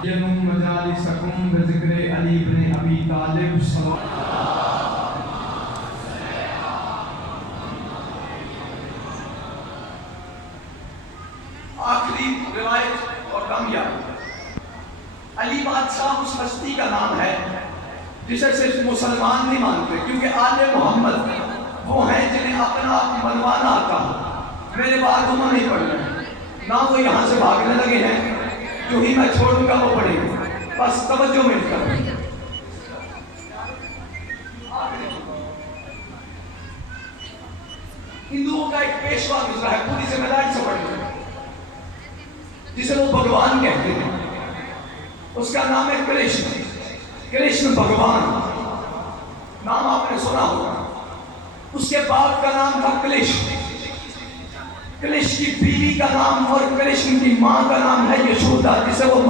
मजालिसकुम बिज़िक्र अली इब्न अबी तालिब आखिरी रिवायत और कामयाब। अली बादशाह उस हस्ती का नाम है जिसे सिर्फ मुसलमान नहीं मानते, क्योंकि आले मोहम्मद वो हैं जिन्हें अपना आप मनवाना आता हो। मेरे बाद उन्होंने नहीं पढ़ना ना, वो यहाँ से भागने लगे हैं, जो ही मैं छोड़ूंगा वो पढ़ेंगे। बस तवज्जो में कर। हिंदुओं का एक पेशवा गुजरा है, पूरी जिम्मेदारी से पढ़ेंगे, जिसे वो भगवान कहते हैं। उसका नाम है कृष्ण। कृष्ण भगवान नाम आपने सुना होगा। उसके बाप का नाम था क्लिश। क्लिश की बीवी का नाम और कृष्ण की मां का नाम है यशोदा, जिसे वो